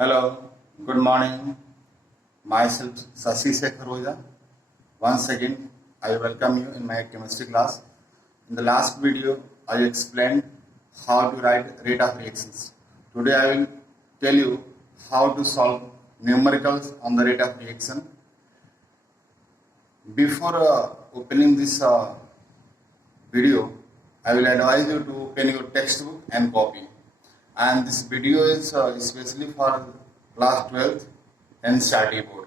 Hello, good morning. Myself Sasi Sekhar Oja. Once again, I welcome you in my chemistry class. In the last video, I explained how to write rate of reactions. Today, I will tell you how to solve numericals on the rate of reaction. Before opening this video, I will advise you to open your textbook and copy. And this video is especially for class 12th and study board.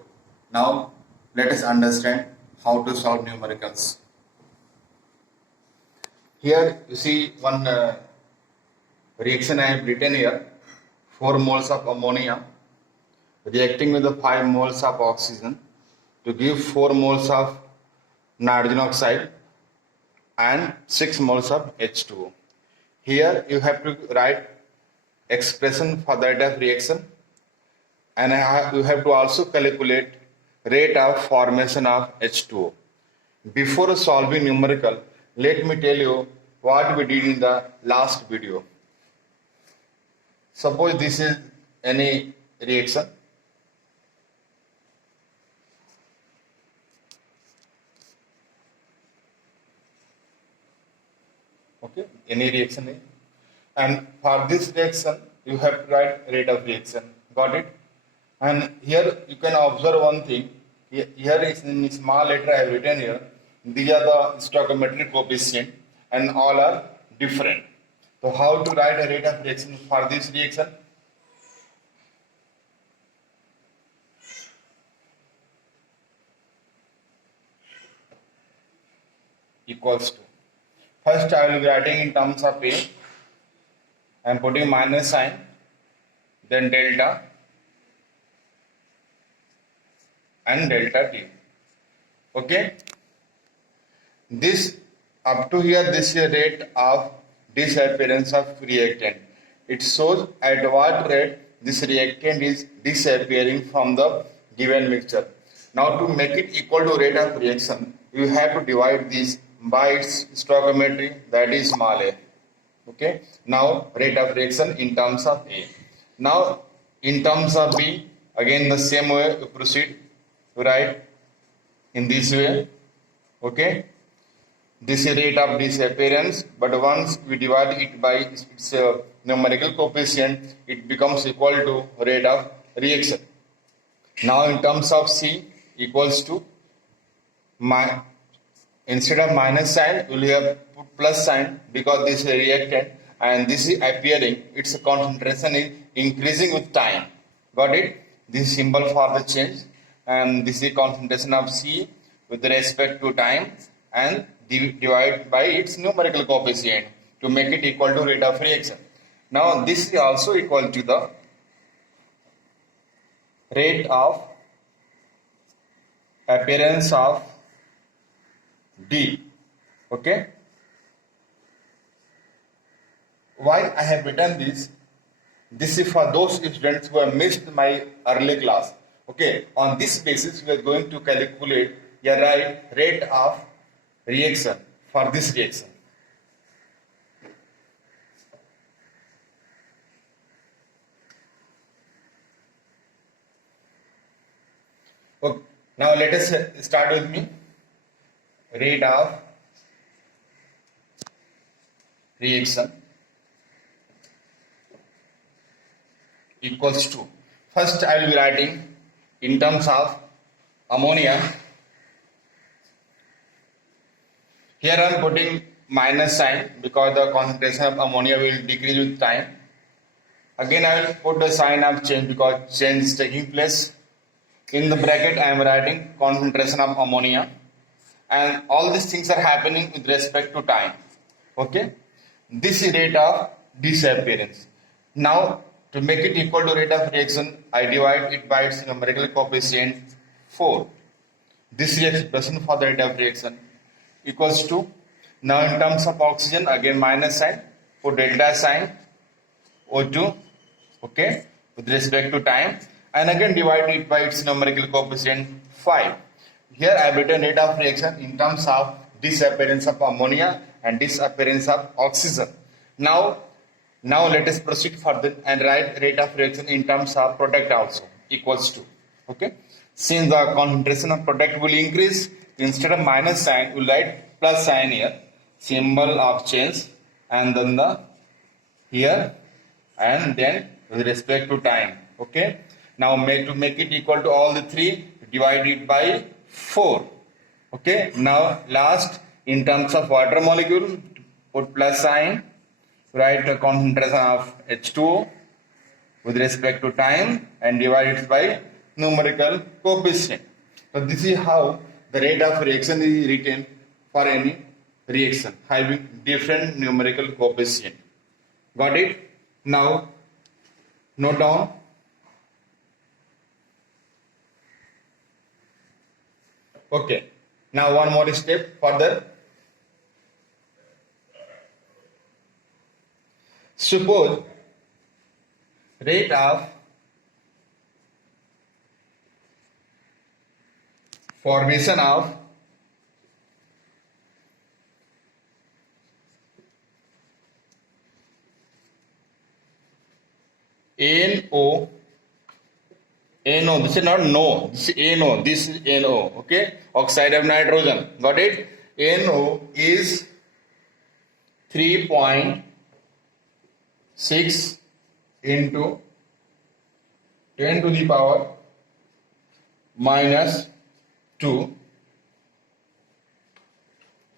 Now let us understand how to solve numericals. Here you see one reaction I have written here. 4 moles of ammonia reacting with the 5 moles of oxygen to give 4 moles of nitrogen oxide and 6 moles of H2O. Here you have to write expression for the rate of reaction, and you have to also calculate rate of formation of H2O. Before solving numerical, let me tell you what we did in the last video. Suppose this is any reaction. Okay, any reaction is. And for this reaction, you have to write rate of reaction. Got it? And here you can observe one thing. Here is in small letter I have written here. These are the stoichiometric coefficient and all are different. So how to write a rate of reaction for this reaction? Equals to. First I will be writing in terms of A. I am putting minus sign, then delta and delta T. Okay. This up to here, this is the rate of disappearance of reactant. It shows at what rate this reactant is disappearing from the given mixture. Now to make it equal to rate of reaction, you have to divide this by its stoichiometry, that is small a. Okay. Now rate of reaction in terms of A. Now in terms of B, again the same way you proceed to write in this way. Okay. This is rate of disappearance, but once we divide it by its numerical coefficient, it becomes equal to rate of reaction. Now in terms of C equals to instead of minus sign, you will have put plus sign because this is a reactant and this is appearing, its concentration is increasing with time. Got it? This is symbol for the change, and this is concentration of C with respect to time and divide by its numerical coefficient to make it equal to rate of reaction. Now this is also equal to the rate of appearance of D. Okay. Why I have written this? This is for those students who have missed my early class. Okay. On this basis, we are going to calculate a rate of reaction for this reaction. Okay. Now let us start with me. Rate of reaction equals to, first I will be writing in terms of ammonia. Here I am putting minus sign because the concentration of ammonia will decrease with time. Again I will put the sign of change because change is taking place. In the bracket I am writing concentration of ammonia. And all these things are happening with respect to time. Okay. This is rate of disappearance. Now to make it equal to rate of reaction, I divide it by its numerical coefficient 4. This is expression for the rate of reaction equals to, now in terms of oxygen, again minus sign, put delta sign O2, okay, with respect to time, and again divide it by its numerical coefficient 5. Here I have written rate of reaction in terms of disappearance of ammonia and disappearance of oxygen. Now Now let us proceed further and write rate of reaction in terms of product also equals to. Okay. Since the concentration of product will increase, instead of minus sign, we'll write plus sign here, symbol of change, and then the here, and then with respect to time. Okay. Now to make it equal to all the three, divide it by 4. Okay. Now last, in terms of water molecule, put plus sign, write the concentration of H2O with respect to time and divide it by numerical coefficient. So this is how the rate of reaction is written for any reaction having different numerical coefficient. Got it? Now note down. Okay. Now one more step further. Suppose rate of formation of NO, this is not no, this is NO, this is NO, okay, oxide of nitrogen, got it? NO is 3.6 into 10 to the power minus 2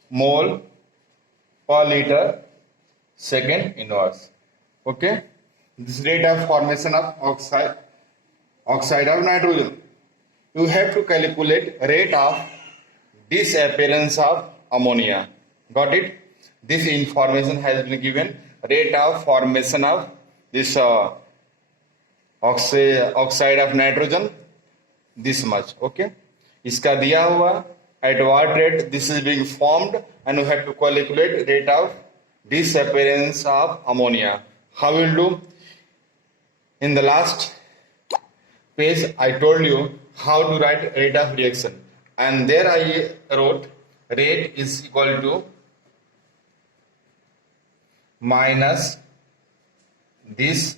mole per liter second inverse. Okay, this rate of formation of oxide of nitrogen. You have to calculate rate of disappearance of ammonia. Got it? This information has been given. Rate of formation of this oxide of nitrogen, this much. Okay, इसका दिया हुआ at what rate this is being formed, and you have to calculate rate of disappearance of ammonia. How will do? In the last page I told you how to write rate of reaction, and there I wrote rate is equal to minus this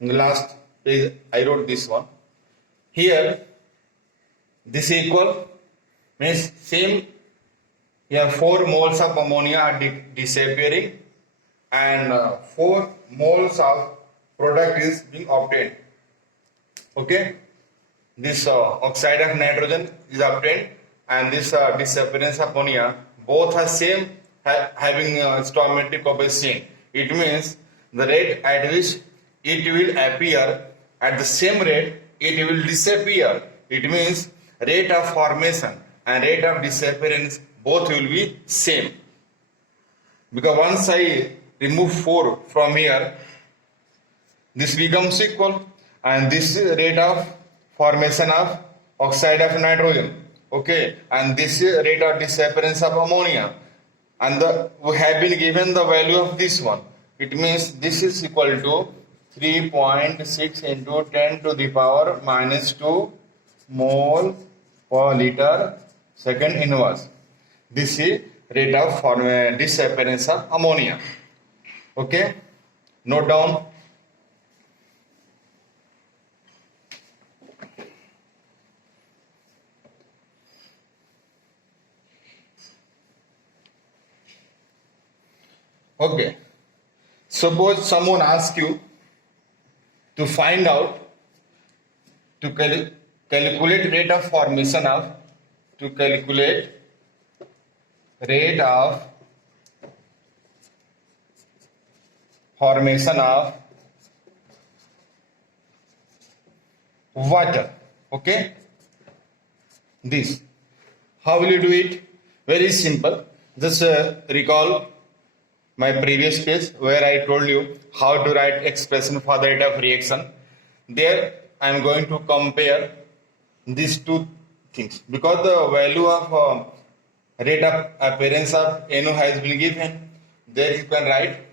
in the last page I wrote this one. Here this equal means same. Here 4 moles of ammonia are disappearing and 4 moles of product is being obtained. Okay, this oxide of nitrogen is obtained and this disappearance of ammonia, both are same having stoichiometric coefficient. It means the rate at which it will appear, at the same rate it will disappear. It means rate of formation and rate of disappearance both will be same, because once I remove 4 from here, this becomes equal, and this is rate of formation of oxide of nitrogen. Okay, and this is rate of disappearance of ammonia, and we have been given the value of this one. It means this is equal to 3.6 into 10 to the power minus 2 mole per liter second inverse. This is rate of disappearance of ammonia. Okay, note down. Okay, suppose someone asks you to find out, to calculate rate of formation of, to calculate rate of formation of water. Okay, this, how will you do it? Very simple. Just recall my previous page where I told you how to write expression for the rate of reaction. There I am going to compare these two things, because the value of rate of appearance of NO has been given. There you can write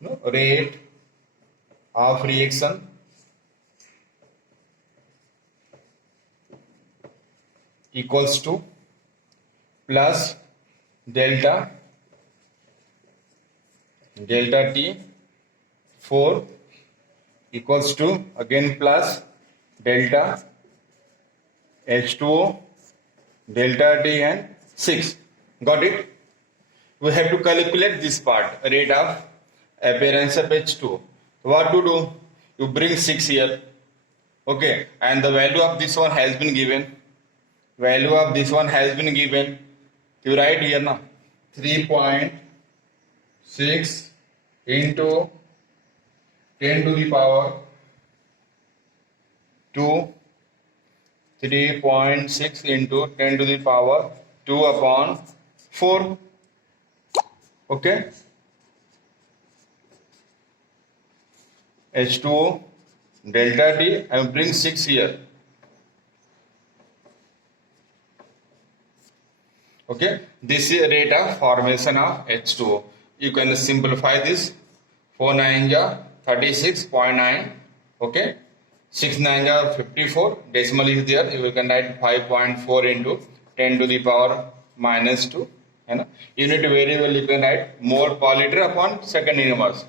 no, rate of reaction equals to plus delta T4 equals to again plus delta H2O delta T and 6. Got it? We have to calculate this part, rate of appearance of H2O. What to do? You bring 6 here. Okay, and the value of this one has been given. Value of this one has been given. You write here now 3.6 into 10 to the power 2, 3.6 into 10 to the power 2 upon 4. Okay, H2O delta T, I will bring 6 here. Okay, this is rate of formation of H2O. You can simplify this. 4 9 are 36.9. Okay, 6 9 are 54. Decimal is there. You can write 5.4 into 10 to the power minus 2. Unit variable you can write mole per liter upon second inverse.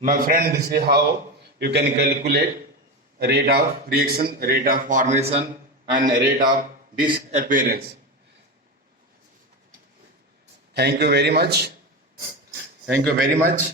My friend, this is how you can calculate rate of reaction, rate of formation and rate of disappearance. Thank you very much. Thank you very much.